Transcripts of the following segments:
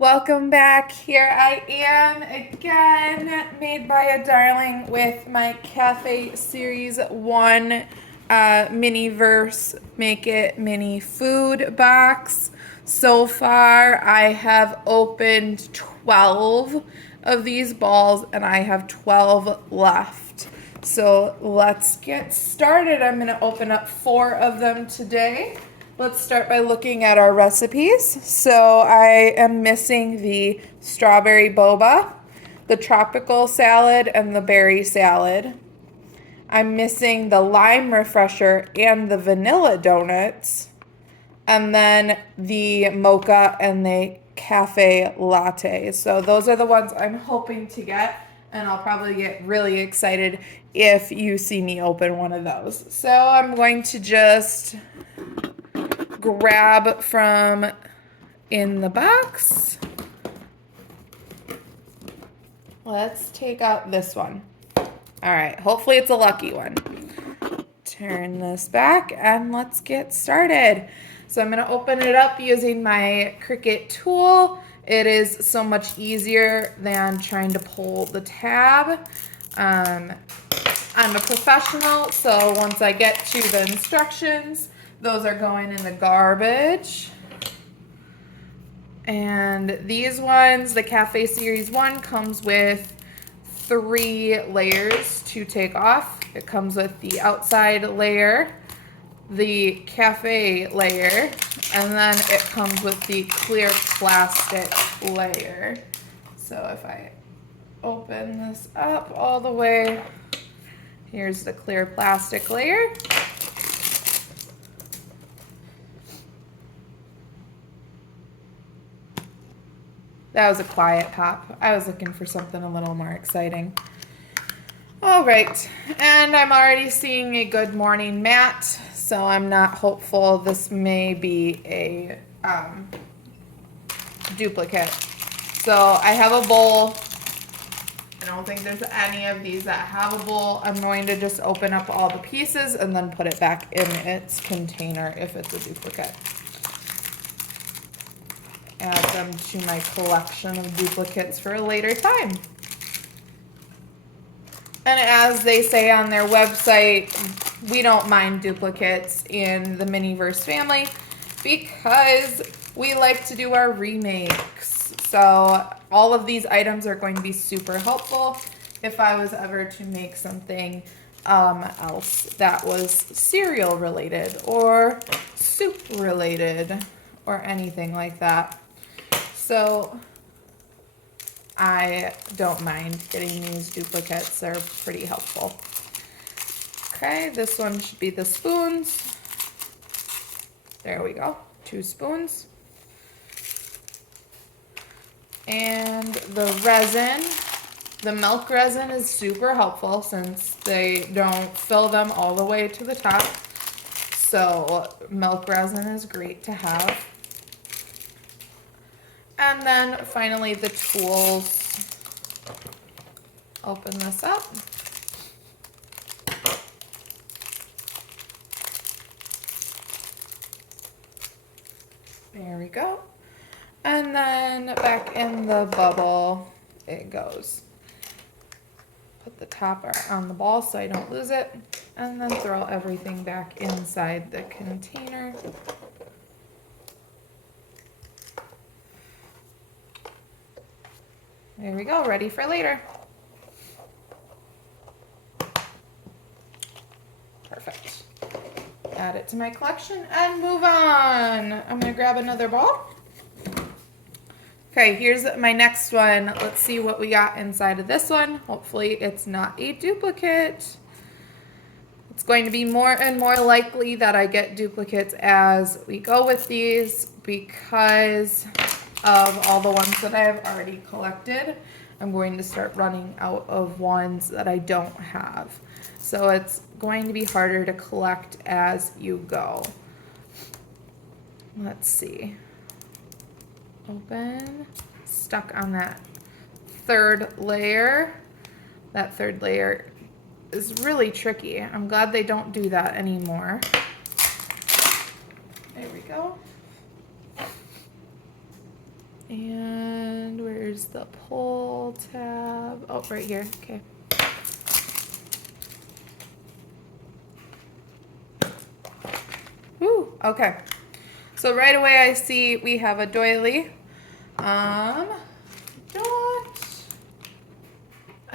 Welcome back. Here I am again, made by a darling with my Cafe Series 1 mini verse make it mini food box. So far, I have opened 12 of these balls and I have 12 left. So let's get started. I'm going to open up 4 of them today. Let's start by looking at our recipes. So I am missing the strawberry boba, the tropical salad, and the berry salad. I'm missing the lime refresher and the vanilla donuts, and then the mocha and the cafe latte. So those are the ones I'm hoping to get, and I'll probably get really excited if you see me open one of those. So I'm going to just grab from in the box. Let's take out this one. All right, hopefully it's a lucky one. Turn this back and let's get started. So I'm going to open it up using my Cricut tool. It is so much easier than trying to pull the tab. I'm a professional, so once I get to the instructions, those are going in the garbage. And these ones, the Cafe Series 1 comes with 3 layers to take off. It comes with the outside layer, the cafe layer, and then it comes with the clear plastic layer. So if I open this up all the way, here's the clear plastic layer. That was a quiet pop. I was looking for something a little more exciting. All right, and I'm already seeing a good morning mat, so I'm not hopeful this may be a duplicate. So I have a bowl. I don't think there's any of these that have a bowl. I'm going to just open up all the pieces and then put it back in its container if it's a duplicate. Add them to my collection of duplicates for a later time. And as they say on their website, we don't mind duplicates in the Miniverse family because we like to do our remakes. So all of these items are going to be super helpful if I was ever to make something else that was cereal related or soup related or anything like that. So I don't mind getting these duplicates. They're pretty helpful. Okay, this one should be the spoons. There we go, 2 spoons. And the resin, the milk resin is super helpful since they don't fill them all the way to the top. So milk resin is great to have. And then finally the tools. Open this up. There we go. And then back in the bubble it goes. Put the top on the ball so I don't lose it. And then throw everything back inside the container. There we go, ready for later. Perfect. Add it to my collection and move on. I'm gonna grab another ball. Okay, here's my next one. Let's see what we got inside of this one. Hopefully it's not a duplicate. It's going to be more and more likely that I get duplicates as we go with these because of all the ones that I have already collected. I'm going to start running out of ones that I don't have. So it's going to be harder to collect as you go. Let's see. Open. Stuck on that 3rd layer. That 3rd layer is really tricky. I'm glad they don't do that anymore. There we go. And Where's the pull tab? Oh, right here. Okay. Woo, okay. So right away I see we have a doily. I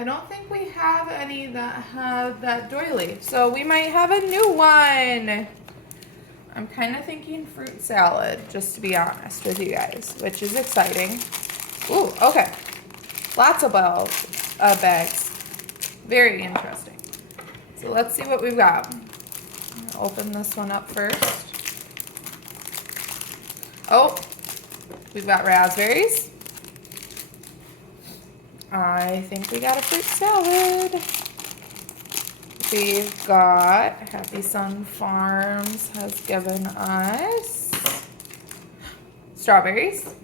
don't think we have any that have that doily. So we might have a new one. I'm kind of thinking fruit salad, just to be honest with you guys, which is exciting. Ooh, okay. Lots of bags. Very interesting. So let's see what we've got. I'm gonna open this one up first. Oh, we've got raspberries. I think we got a fruit salad. We've got Happy Sun Farms has given us strawberries.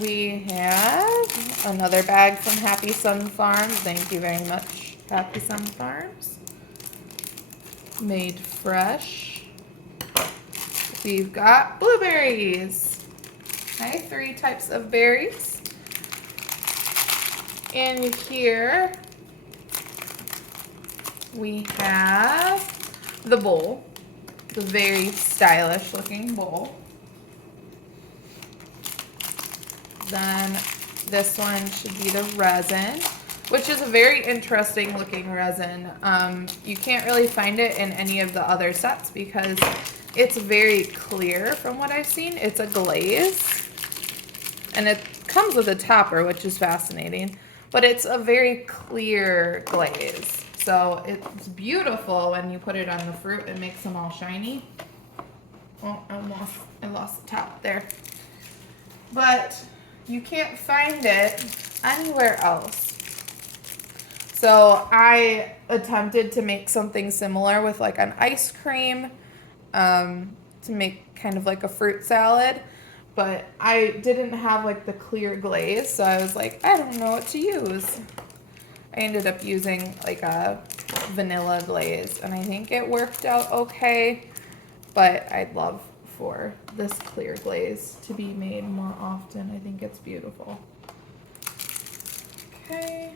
We have another bag from Happy Sun Farms. Thank you very much, Happy Sun Farms. Made fresh. We've got blueberries. Okay, 3 types of berries. And here we have the bowl, the very stylish looking bowl. Then this one should be the resin, which is a very interesting looking resin. You can't really find it in any of the other sets because it's very clear from what I've seen. It's a glaze. And it comes with a topper, which is fascinating, but it's a very clear glaze. So it's beautiful when you put it on the fruit. It makes them all shiny. Oh, I lost the top there. But you can't find it anywhere else. So I attempted to make something similar with like an ice cream to make kind of like a fruit salad. But I didn't have like the clear glaze, so I was like, I don't know what to use. I ended up using like a vanilla glaze, and I think it worked out okay, but I'd love for this clear glaze to be made more often. I think it's beautiful. Okay.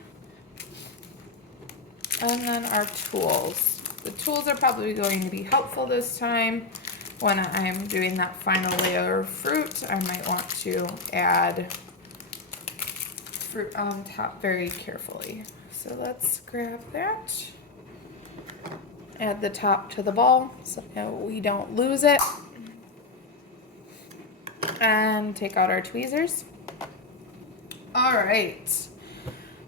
And then our tools. The tools are probably going to be helpful this time. When I'm doing that final layer of fruit, I might want to add fruit on top very carefully. So let's grab that. Add the top to the ball so we don't lose it. And take out our tweezers. All right.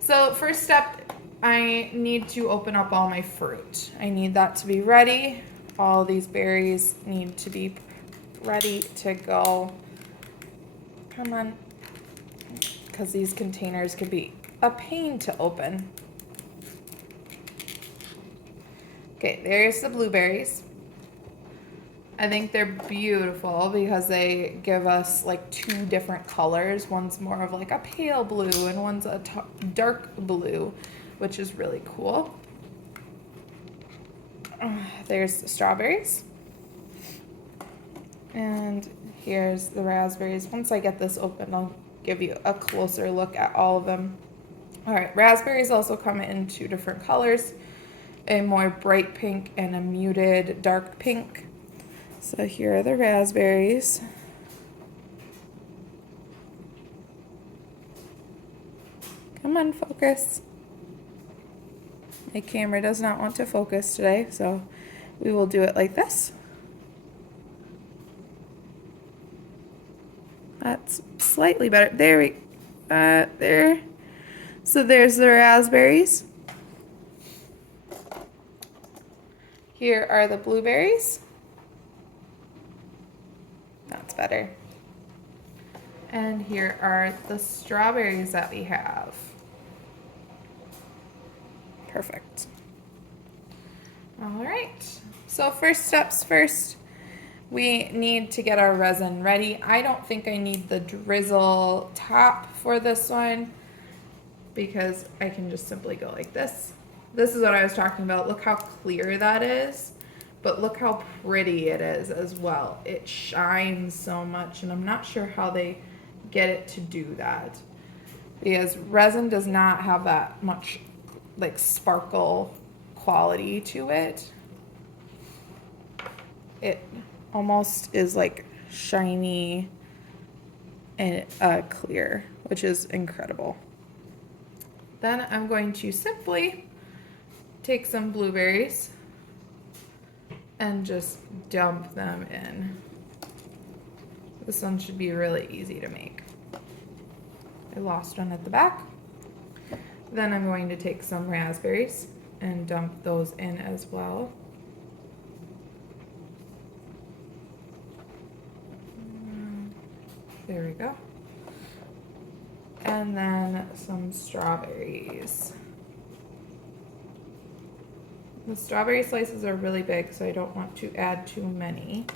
So first step, I need to open up all my fruit. I need that to be ready. All these berries need to be ready to go. Come on. Because these containers can be a pain to open. Okay, there's the blueberries. I think they're beautiful because they give us like 2 different colors. One's more of like a pale blue and one's a dark blue, which is really cool. There's the strawberries. And here's the raspberries. Once I get this open, I'll give you a closer look at all of them. All right, raspberries also come in 2 different colors, a more bright pink and a muted dark pink. So here are the raspberries. Come on, focus. My camera does not want to focus today, so we will do it like this. That's slightly better. There. So there's the raspberries. Here are the blueberries. That's better. And here are the strawberries that we have. Perfect. All right, so first steps first, we need to get our resin ready. I don't think I need the drizzle top for this one because I can just simply go like this. This is what I was talking about. Look how clear that is, but look how pretty it is as well. It shines so much, and I'm not sure how they get it to do that, because resin does not have that much like sparkle quality to it. It almost is like shiny and clear, which is incredible. Then I'm going to simply take some blueberries and just dump them in. This one should be really easy to make. I lost one at the back. Then I'm going to take some raspberries and dump those in as well. There we go. And then some strawberries. The strawberry slices are really big, so I don't want to add too many.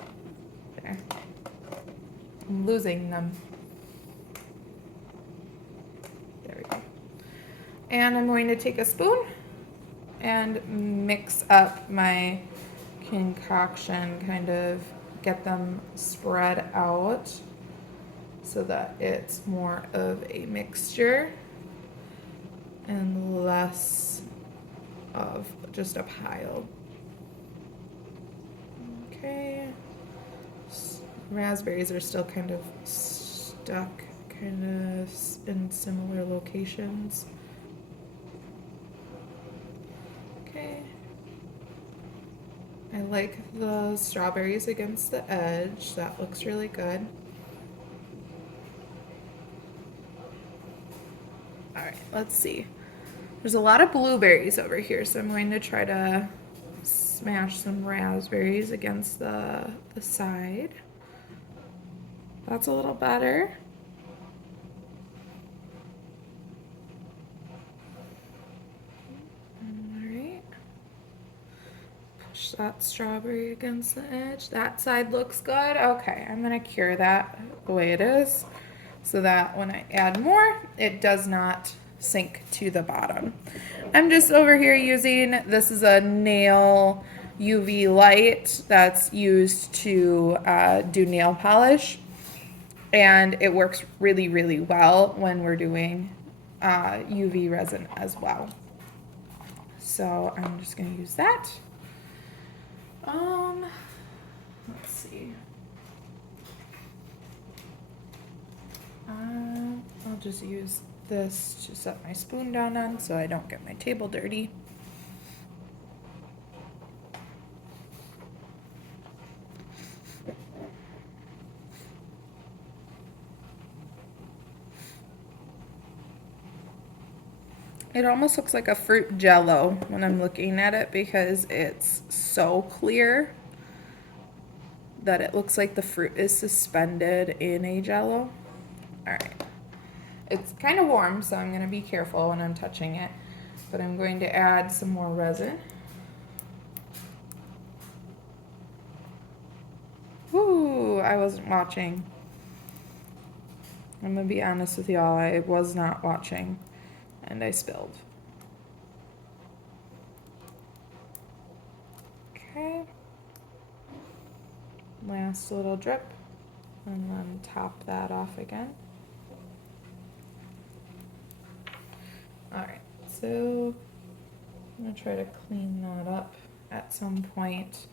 There. I'm losing them. There we go. And I'm going to take a spoon and mix up my concoction, kind of get them spread out so that it's more of a mixture and less of just a pile. Okay. Raspberries are still kind of stuck, kind of in similar locations. Okay. I like the strawberries against the edge. That looks really good. All right, let's see. There's a lot of blueberries over here, so I'm going to try to smash some raspberries against the side. That's a little better. All right. Push that strawberry against the edge. That side looks good. Okay, I'm gonna cure that the way it is so that when I add more, it does not sink to the bottom. I'm just over here using, this is a nail UV light that's used to do nail polish, and it works really, really well when we're doing UV resin as well. So I'm just gonna use that. Let's see. I'll just use this to set my spoon down on so I don't get my table dirty. It almost looks like a fruit jello when I'm looking at it because it's so clear that it looks like the fruit is suspended in a jello. All right. It's kind of warm, so I'm going to be careful when I'm touching it, but I'm going to add some more resin. Ooh, I wasn't watching. I'm going to be honest with y'all, I was not watching, and I spilled. Okay. Last little drip, and then top that off again. Alright, so I'm going to try to clean that up at some point.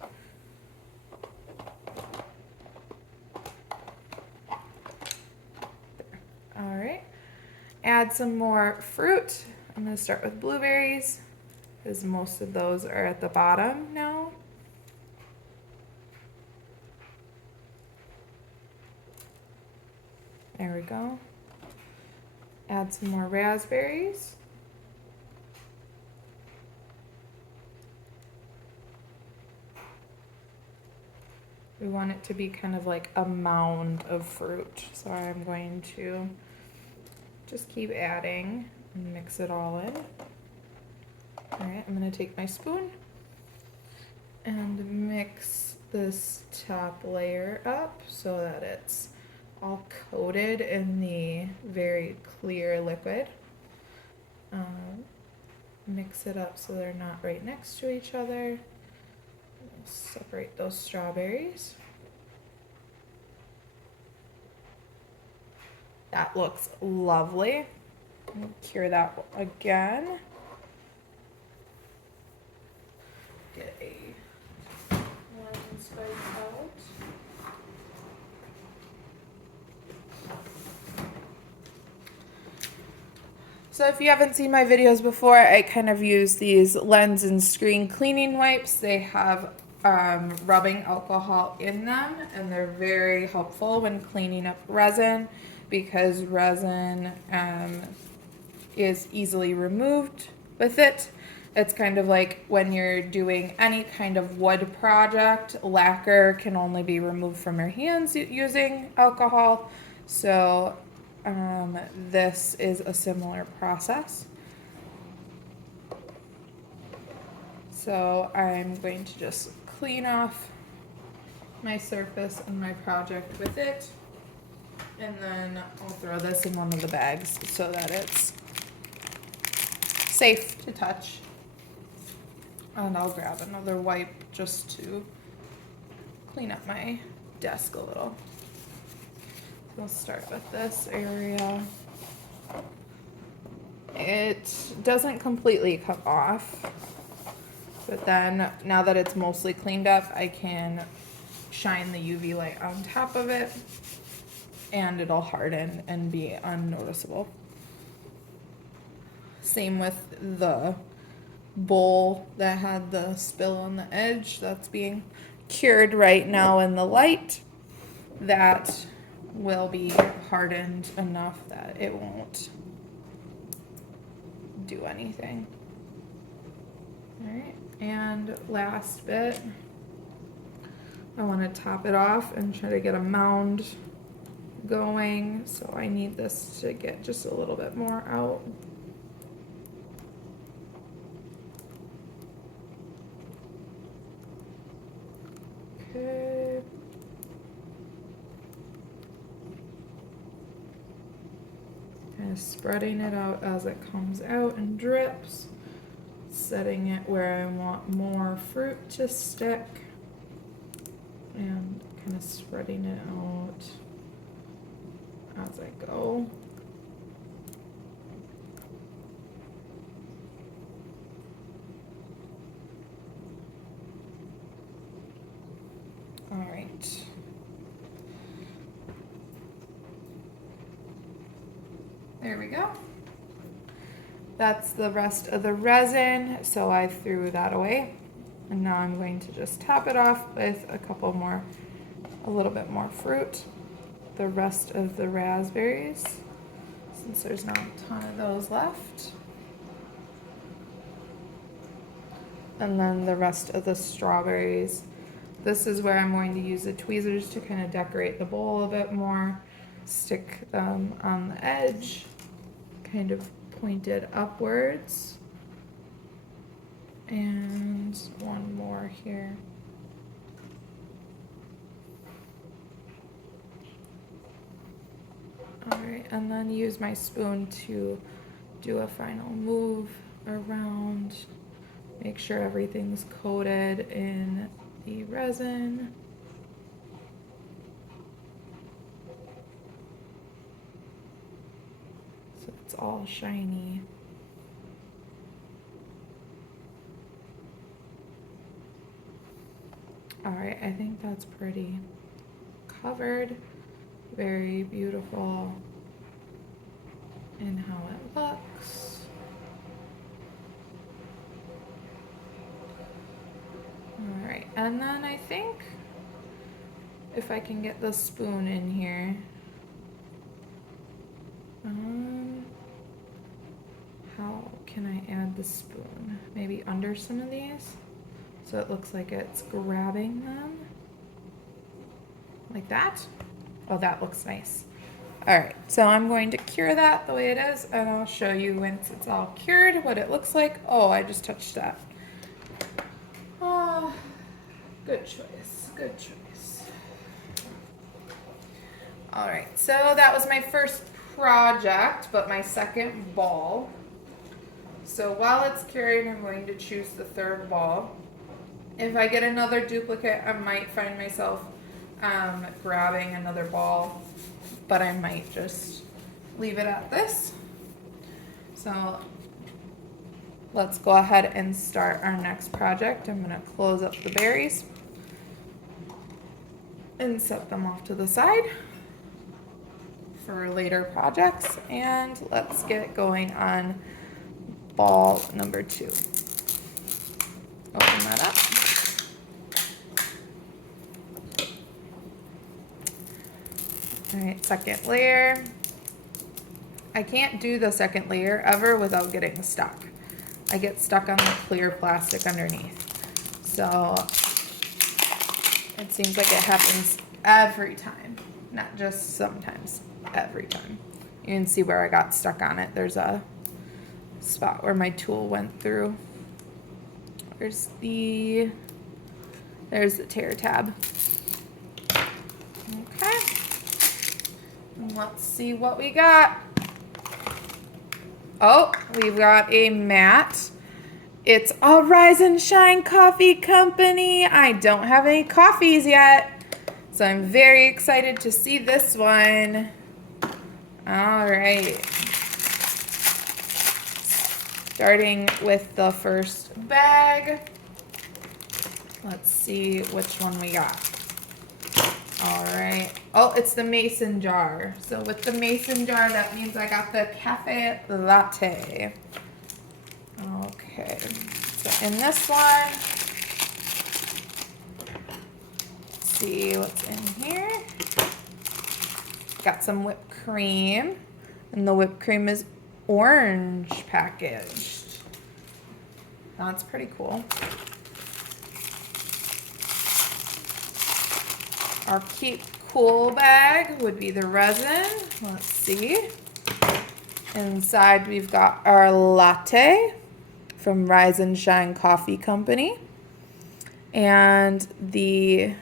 Alright, add some more fruit. I'm going to start with blueberries because most of those are at the bottom now. There we go. Add some more raspberries. We want it to be kind of like a mound of fruit. So I'm going to just keep adding and mix it all in. All right, I'm gonna take my spoon and mix this top layer up so that it's all coated in the very clear liquid. Mix it up so they're not right next to each other. separate those strawberries. That looks lovely. Cure that again. Get a lemon spice out. So if you haven't seen my videos before, I kind of use these lens and screen cleaning wipes. They have rubbing alcohol in them, and they're very helpful when cleaning up resin because resin is easily removed with it. It's kind of like when you're doing any kind of wood project, lacquer can only be removed from your hands using alcohol. So this is a similar process. So I'm going to just clean off my surface and my project with it. And then I'll throw this in one of the bags so that it's safe to touch. And I'll grab another wipe just to clean up my desk a little. We'll start with this area. It doesn't completely come off, but then now that it's mostly cleaned up, I can shine the UV light on top of it and it'll harden and be unnoticeable. Same with the bowl that had the spill on the edge. That's being cured right now in the light. That will be hardened enough that it won't do anything. All right, and last bit, I want to top it off and try to get a mound going. So I need this to get just a little bit more out. Okay. Kind of spreading it out as it comes out and drips, setting it where I want more fruit to stick, and kind of spreading it out as I go. All right. There we go. That's the rest of the resin, so I threw that away. And now I'm going to just top it off with a little bit more fruit. The rest of the raspberries, since there's not a ton of those left. And then the rest of the strawberries. This is where I'm going to use the tweezers to kind of decorate the bowl a bit more. Stick them on the edge, kind of pointed upwards. And one more here. All right, and then use my spoon to do a final move around. Make sure everything's coated in the resin. So it's all shiny. All right, I think that's pretty covered. Very beautiful in how it looks. All right, and then I think if I can get the spoon in here, how can I add the spoon? Maybe under some of these, so it looks like it's grabbing them, like that. Oh, that looks nice. All right, so I'm going to cure that the way it is, and I'll show you once it's all cured what it looks like. Oh, I just touched that. Oh, good choice, good choice. All right, so that was my first project, but my second ball. So while it's curing, I'm going to choose the third ball. If I get another duplicate, I might find myself grabbing another ball, but I might just leave it at this. So let's go ahead and start our next project. I'm gonna close up the berries and set them off to the side for later projects. And let's get going on ball number 2. Open that up. All right, second layer. I can't do the second layer ever without getting stuck. I get stuck on the clear plastic underneath. So it seems like it happens every time, not just sometimes, every time. You can see where I got stuck on it. There's a spot where my tool went through. There's the tear tab. Okay. Let's see what we got. Oh, we've got a mat. It's a Rise and Shine Coffee Company. I don't have any coffees yet, so I'm very excited to see this one. All right. Starting with the first bag. Let's see which one we got. All right. Oh, it's the mason jar. So with the mason jar, that means I got the cafe latte. Okay. So in this one, let's see what's in here. Got some whipped cream, and the whipped cream is orange packaged. That's pretty cool. Our keep cool bag would be the resin. Let's see. Inside we've got our latte from Rise and Shine Coffee Company. And the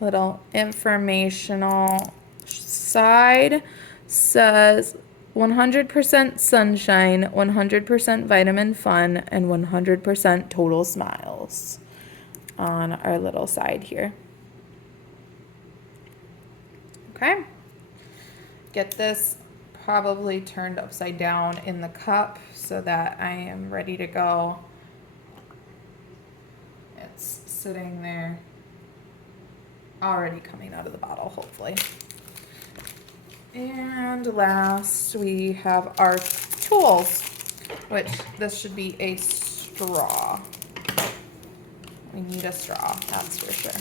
little informational side says 100% sunshine, 100% vitamin fun, and 100% total smiles on our little side here. Okay. Get this probably turned upside down in the cup so that I am ready to go. It's sitting there already coming out of the bottle, hopefully. And last we have our tools, which this should be a straw. We need a straw, that's for sure.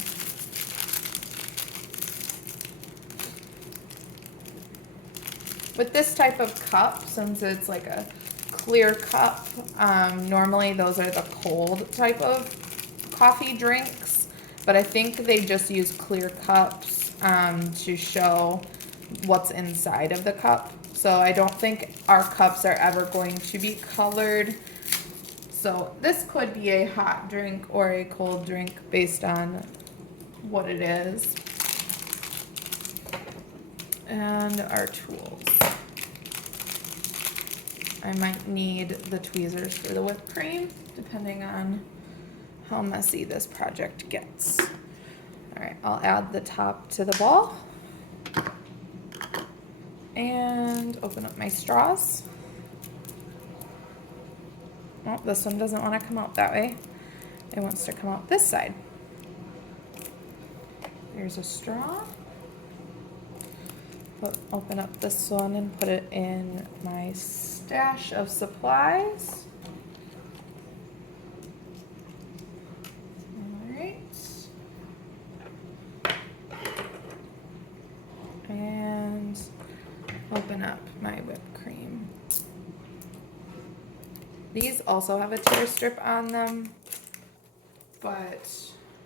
With this type of cup, since it's like a clear cup, normally those are the cold type of coffee drinks, but I think they just use clear cups to show what's inside of the cup. So I don't think our cups are ever going to be colored. So this could be a hot drink or a cold drink based on what it is. And our tools. I might need the tweezers for the whipped cream, depending on how messy this project gets. All right, I'll add the top to the ball. And open up my straws. Oh, this one doesn't want to come out that way. It wants to come out this side. Here's a straw. Open up this one and put it in my stash of supplies. All right. And open up my whipped cream. These also have a tear strip on them, but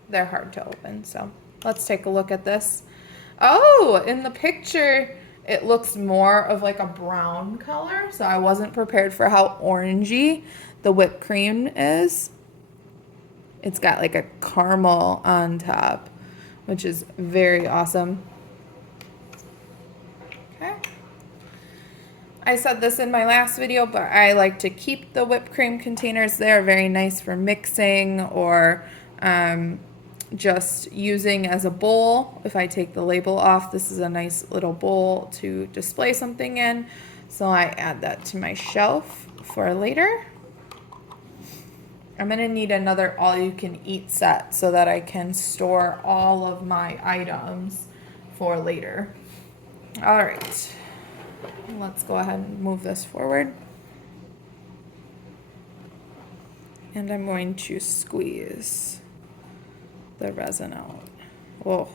they're hard to open. So let's take a look at this. Oh, in the picture, it looks more of like a brown color. So I wasn't prepared for how orangey the whipped cream is. It's got like a caramel on top, which is very awesome. Okay. I said this in my last video, but I like to keep the whipped cream containers. They're very nice for mixing or just using as a bowl. If I take the label off, this is a nice little bowl to display something in. So I add that to my shelf for later. I'm gonna need another all-you-can-eat set so that I can store all of my items for later. All right, let's go ahead and move this forward. And I'm going to squeeze the resin out. Whoa.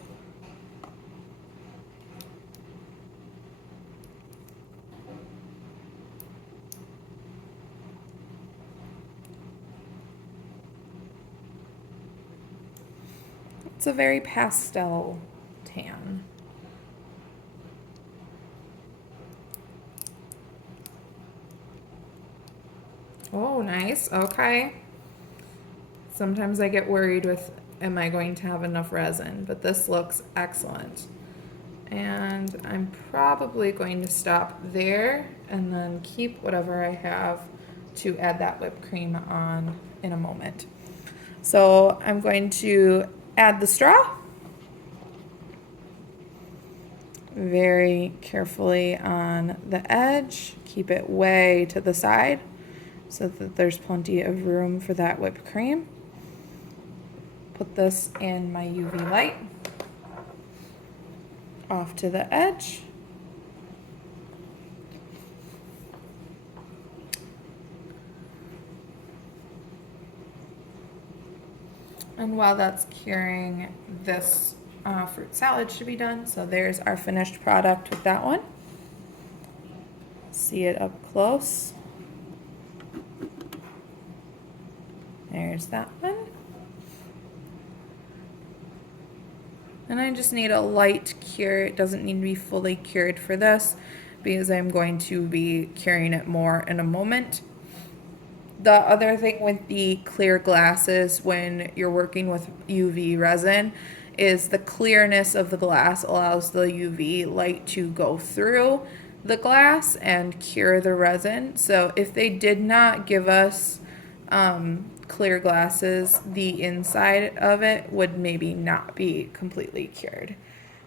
It's a very pastel tan. Oh, nice. Okay. Sometimes I get worried with, am I going to have enough resin? But this looks excellent. And I'm probably going to stop there and then keep whatever I have to add that whipped cream on in a moment. So I'm going to add the straw. Very carefully on the edge. Keep it way to the side so that there's plenty of room for that whipped cream. Put this in my UV light. Off to the edge. And while that's curing, this fruit salad should be done. So there's our finished product with that one. See it up close. There's that one. And I just need a light cure. It doesn't need to be fully cured for this because I'm going to be curing it more in a moment. The other thing with the clear glasses when you're working with UV resin is the clearness of the glass allows the UV light to go through the glass and cure the resin. So if they did not give us clear glasses, the inside of it would maybe not be completely cured.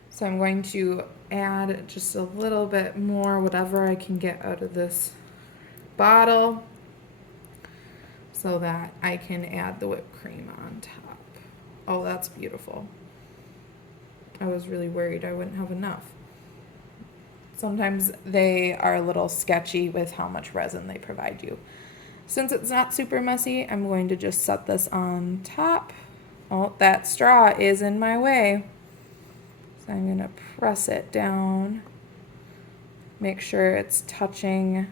So I'm going to add just a little bit more, whatever I can get out of this bottle, so that I can add the whipped cream on top. Oh, that's beautiful. I was really worried I wouldn't have enough. Sometimes they are a little sketchy with how much resin they provide you. Since it's not super messy, I'm going to just set this on top. Oh, that straw is in my way. So I'm going to press it down. Make sure it's touching.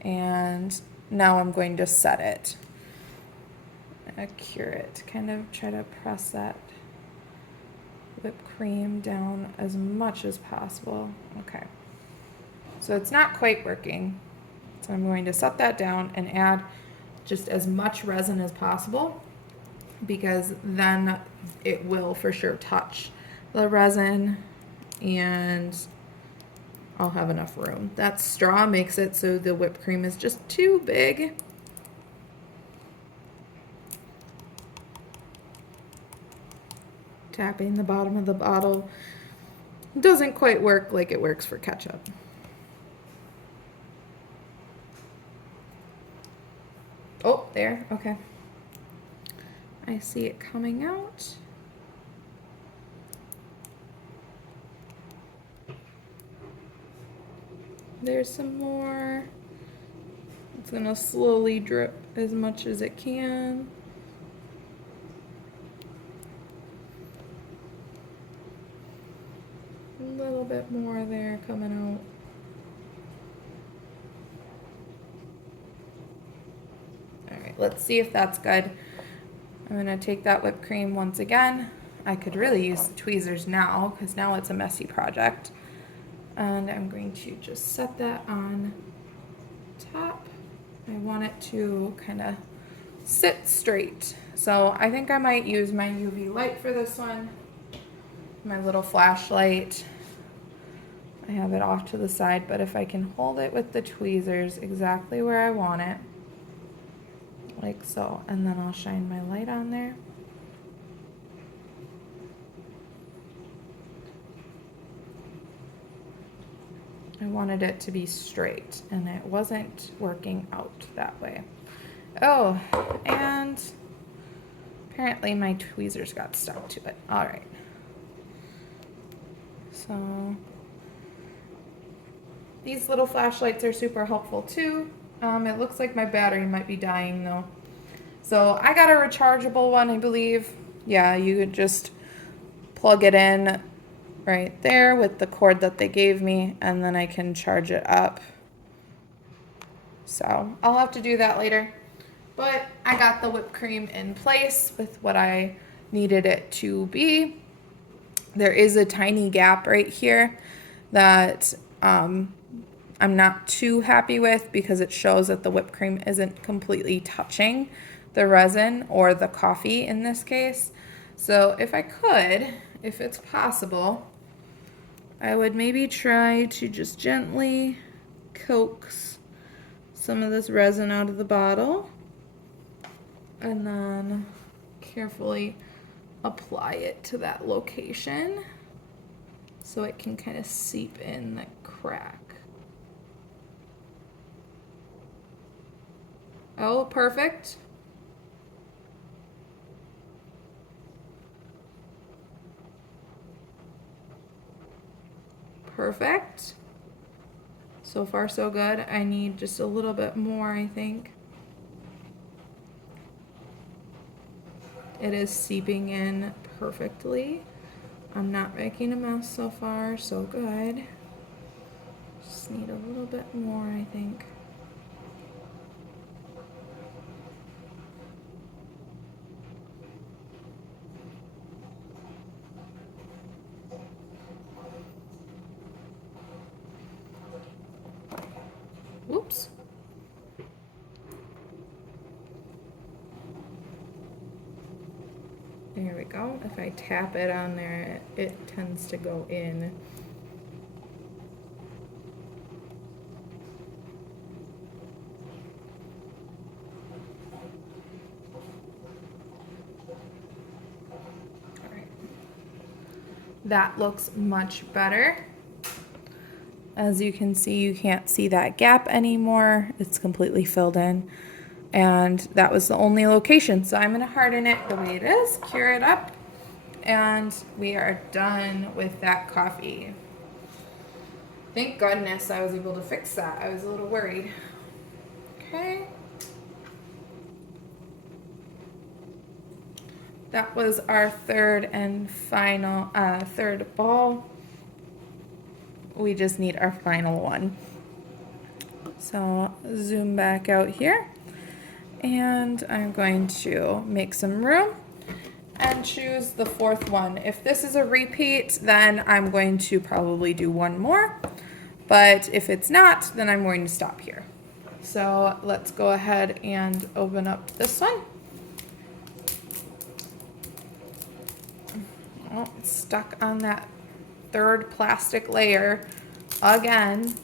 And now I'm going to set it. Cure it. Kind of try to press that whipped cream down as much as possible. Okay. So it's not quite working. So I'm going to set that down and add just as much resin as possible because then it will for sure touch the resin and I'll have enough room. That straw makes it so the whipped cream is just too big. Tapping the bottom of the bottle doesn't quite work like it works for ketchup. Oh, there, okay. I see it coming out. There's some more. It's gonna slowly drip as much as it can. A little bit more there coming out. Let's see if that's good. I'm gonna take that whipped cream once again. I could really use tweezers now because now it's a messy project. And I'm going to just set that on top. I want it to kind of sit straight. So I think I might use my UV light for this one. My little flashlight. I have it off to the side, but if I can hold it with the tweezers exactly where I want it, like so, and then I'll shine my light on there. I wanted it to be straight, and it wasn't working out that way. Oh, and apparently my tweezers got stuck to it. All right. So these little flashlights are super helpful too. It looks like my battery might be dying though. So I got a rechargeable one, I believe. Yeah, you could just plug it in right there with the cord that they gave me, and then I can charge it up. So I'll have to do that later. But I got the whipped cream in place with what I needed it to be. There is a tiny gap right here that I'm not too happy with because it shows that the whipped cream isn't completely touching the resin or the coffee in this case. So if I could, if it's possible, I would maybe try to just gently coax some of this resin out of the bottle and then carefully apply it to that location so it can kind of seep in the crack. Oh, perfect. Perfect. So far so good. I need just a little bit more, I think. It is seeping in perfectly. I'm not making a mess so far, so good. Just need a little bit more, I think. Whoops. There we go. If I tap it on there, it tends to go in. All right. That looks much better. As you can see, you can't see that gap anymore. It's completely filled in. And that was the only location. So I'm gonna harden it the way it is, cure it up, and we are done with that coffee. Thank goodness I was able to fix that. I was a little worried. Okay. That was our third and final, third ball. We just need our final one. So zoom back out here. And I'm going to make some room and choose the fourth one. If this is a repeat, then I'm going to probably do one more. But if it's not, then I'm going to stop here. So let's go ahead and open up this one. Oh, it's stuck on that third plastic layer again.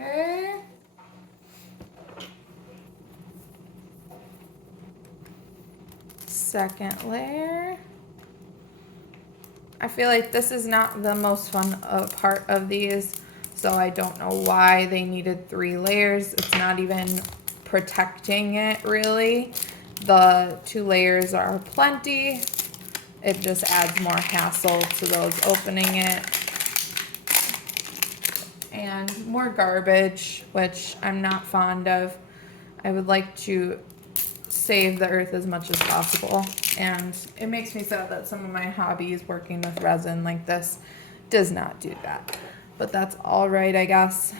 Okay. Second layer. I feel like this is not the most fun part of these, so I don't know why they needed 3 layers. It's not even protecting it really. The 2 layers are plenty. It just adds more hassle to those opening it. And more garbage, which I'm not fond of. I would like to save the earth as much as possible. And it makes me sad that some of my hobbies working with resin like this does not do that. But that's all right, I guess.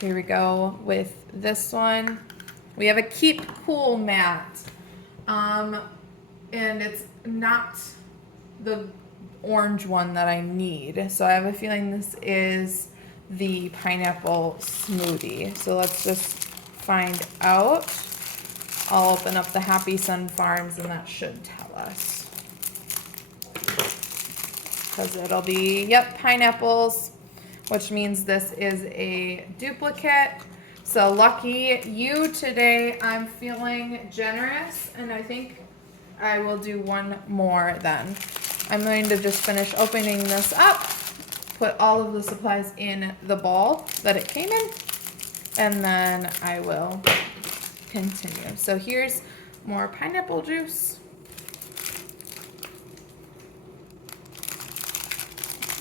Here we go with this one. We have a Keep Cool mat. And it's not the orange one that I need. So I have a feeling this is the pineapple smoothie. So let's just find out. I'll open up the Happy Sun Farms and that should tell us. because it'll be, yep, pineapples, which means this is a duplicate. So lucky you today. I'm feeling generous, and I think I will do one more then. I'm going to just finish opening this up, put all of the supplies in the bowl that it came in, and then I will continue. So here's more pineapple juice.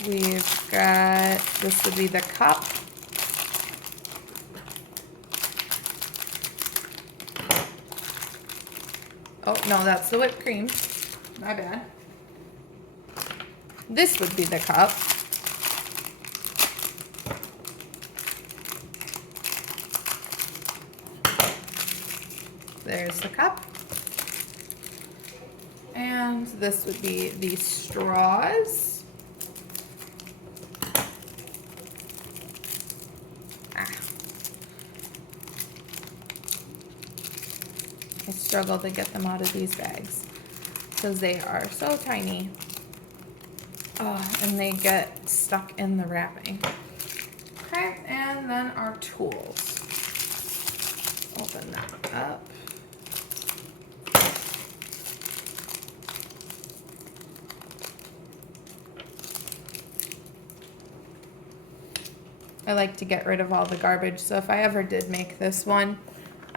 We've got, this would be the cup. Oh, no, that's the whipped cream. My bad. This would be the cup. There's the cup. And this would be the straws. I struggle to get them out of these bags because they are so tiny. Oh, and they get stuck in the wrapping. Okay, and then our tools. Open that up. I like to get rid of all the garbage, so if I ever did make this one,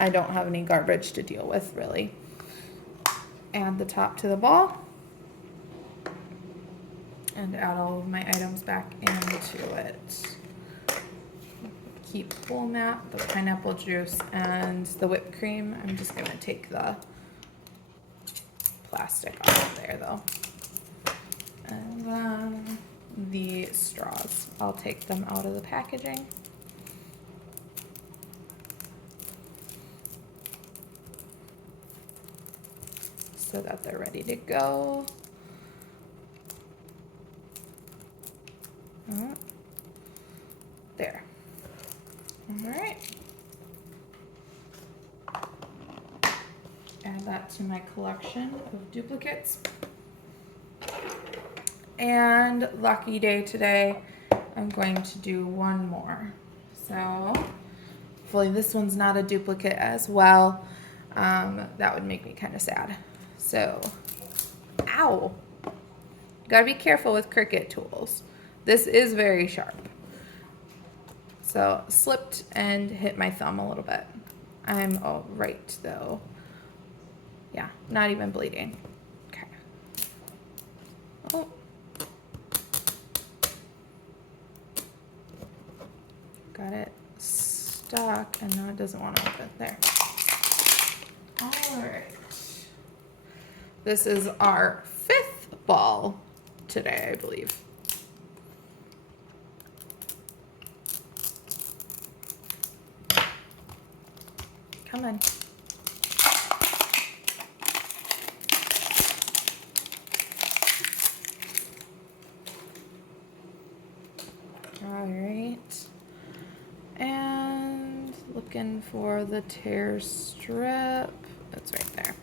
I don't have any garbage to deal with, really. Add the top to the ball. And add all of my items back into it. Keep full mat, the pineapple juice, and the whipped cream. I'm just gonna take the plastic off there though. And then the straws. I'll take them out of the packaging. So that they're ready to go. There. All right. Add that to my collection of duplicates. And lucky day today, I'm going to do one more. So hopefully this one's not a duplicate as well. That would make me kind of sad. So, ow. Gotta be careful with Cricut tools. This is very sharp. So slipped and hit my thumb a little bit. I'm all right though. Yeah, not even bleeding. Okay. Oh. Got it stuck and now it doesn't want to open. There. All right. This is our 5th ball today, I believe. Come on. All right. And looking for the tear strip. That's right there.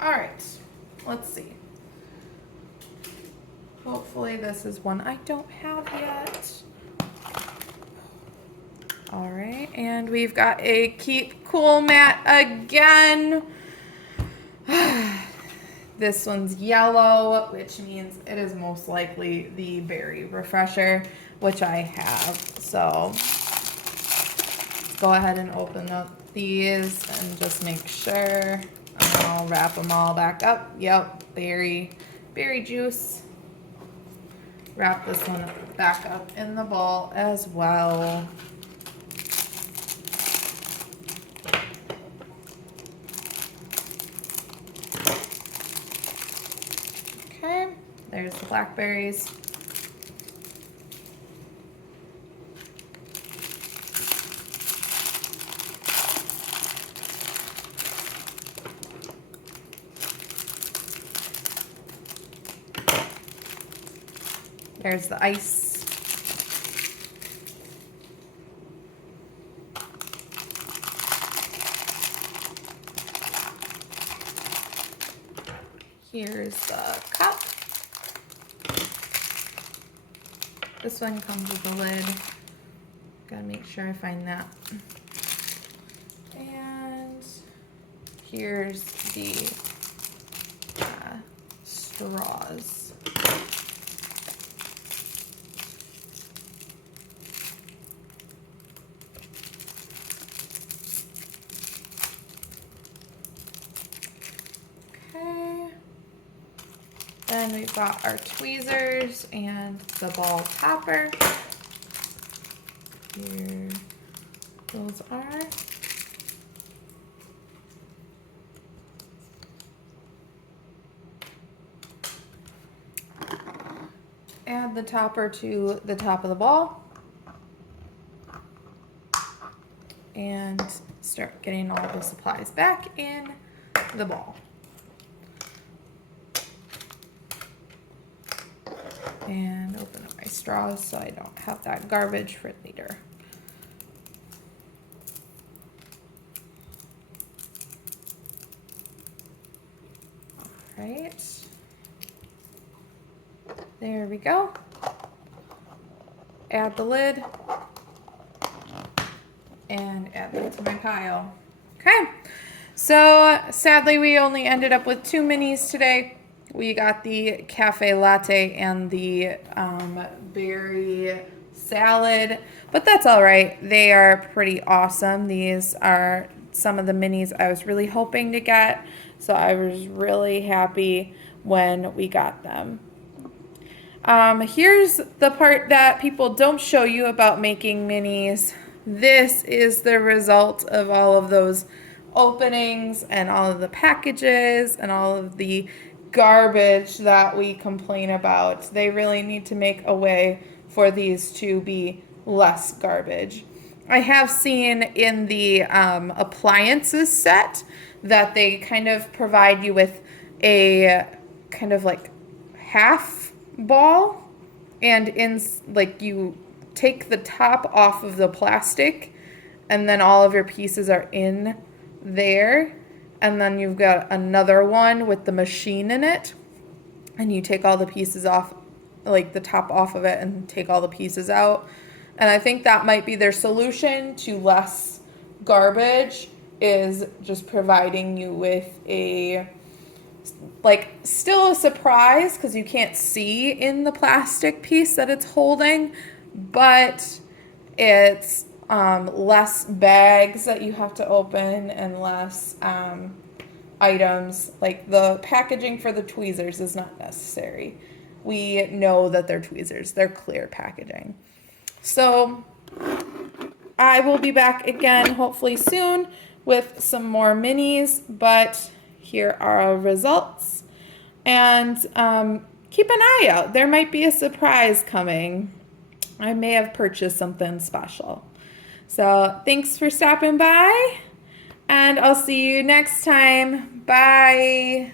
All right. Let's see. Hopefully this is one I don't have yet. All right, and we've got a keep cool mat again. This one's yellow, which means it is most likely the berry refresher, which I have. So let's go ahead and open up these and just make sure. I'll wrap them all back up. Yep, berry juice. Wrap this one back up in the bowl as well. Okay, there's the blackberries. There's the ice. Here's the cup. This one comes with a lid. Gotta make sure I find that. And here's the straws. Okay. Then we've got our tweezers and the ball topper. Here those are. Add the topper to the top of the ball and start getting all the supplies back in the ball. And open up my straws so I don't have that garbage for later. All right. There we go. Add the lid and add that to my pile. Okay, so sadly we only ended up with 2 minis today. We got the cafe latte and the berry salad, but that's all right. They are pretty awesome. These are some of the minis I was really hoping to get, so I was really happy when we got them. Here's the part that people don't show you about making minis. This is the result of all of those openings and all of the packages and all of the garbage that we complain about. They really need to make a way for these to be less garbage. I have seen in the appliances set that they kind of provide you with a kind of like half ball, and in like you take the top off of the plastic and then all of your pieces are in there, and then you've got another one with the machine in it and you take all the pieces off, like the top off of it, and take all the pieces out. And I think that might be their solution to less garbage, is just providing you with a like still a surprise because you can't see in the plastic piece that it's holding, but it's less bags that you have to open and less items. Like the packaging for the tweezers is not necessary. We know that they're tweezers, they're clear packaging. So I will be back again hopefully soon with some more minis, but here are our results. And keep an eye out. There might be a surprise coming. I may have purchased something special. So thanks for stopping by, and I'll see you next time. Bye.